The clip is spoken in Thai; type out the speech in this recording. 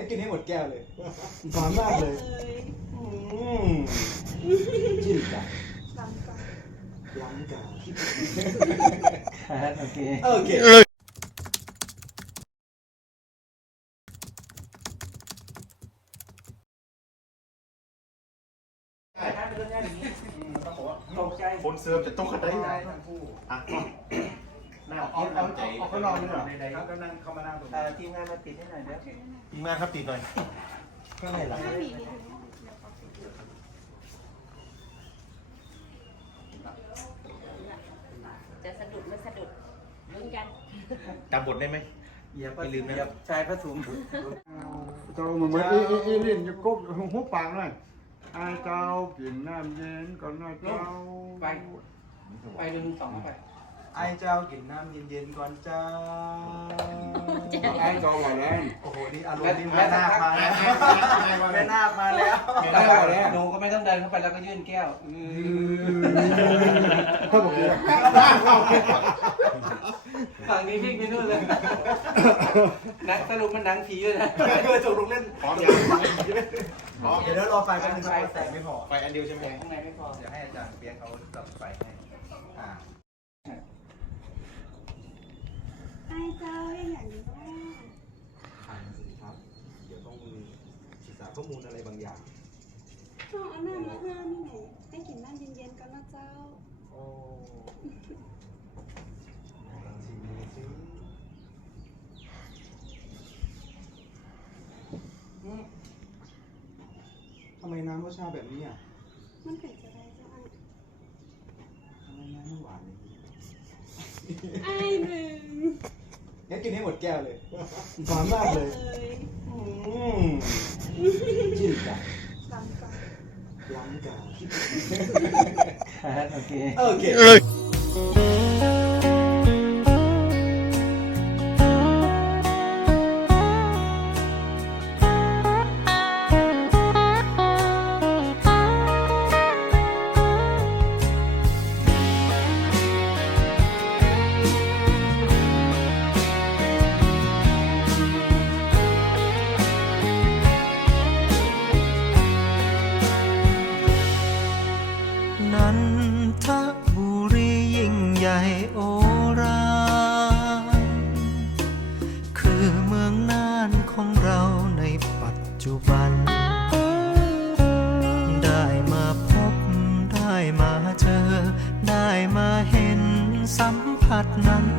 งักินให้หมดแก้วเลยหวานมากเลยจิ้มกันลังกาลังกาโอเค โอเคนเซิร์ฟจะต้องกระไดนะอ่ะนั่งที่นั่งใจเขานอนเหรอเขากเขามานั่งตรงนี้ทีมงานมาติดให้หน่อยเดี๋ยวทีมงานครับติดหน่อยข้าในหลังจะสะดุดไม่สะดุดลุ้นกันจำบทได้ไหมอย่าไปลืมนะชายพระสูงเจ้ามือนไมอีอีลินจะก้มหูปากหน่อยอาเจ้ากินน้ำเย็นก่อนนะเจ้าไป ไปดึงสองไปไอเจ้ากินน้ำเย็นๆก่อนเจ้าไอ้จองหวานแ้ว โอ้โห นี่อารมณ์ดีแม่นาคมาแล้วแม่นาคมาแล้วเด่๋ยวมดแล้วหนูก็ไม่ต้องเดินเข้าไปแล้วก็ยื่นแก้วเขาบอกว่าฝั่งนี้พี่ไม่นู่นเลย นักสรุปมันนังผีด้วยนะเดื่อสรุปเล่นพร้อมยังพร้อมเดี๋ยวรอไฟไปหนึ่งไฟแตกไม่พอไฟอันเดียวใช่ไหมข้างในไม่พอ เดี๋ยวให้อาจารย์เปลี่ยนเขาดับไฟให้ข้อมูลอะไรบางอย่างเอาอัน้นมาห้ามไหนให้กินน้ำเย็นๆก่อนนะเจ้า โอ้ชิมเลสิทำไมน้ำรสชาแบบนี้อ่ะ มันเป็ดจะได้จ้าทำไมน้ำไม่หวานเลยไอ้หนึ่งงั้นกินให้หมดแก้วเลยหวานมากเลย okay. Okay. okay. ันทบุรียิ่งใหญ่โอรา คือเมืองน่านของเราในปัจจุบัน ได้มาพบได้มาเจอได้มาเห็นสัมผัสนั้น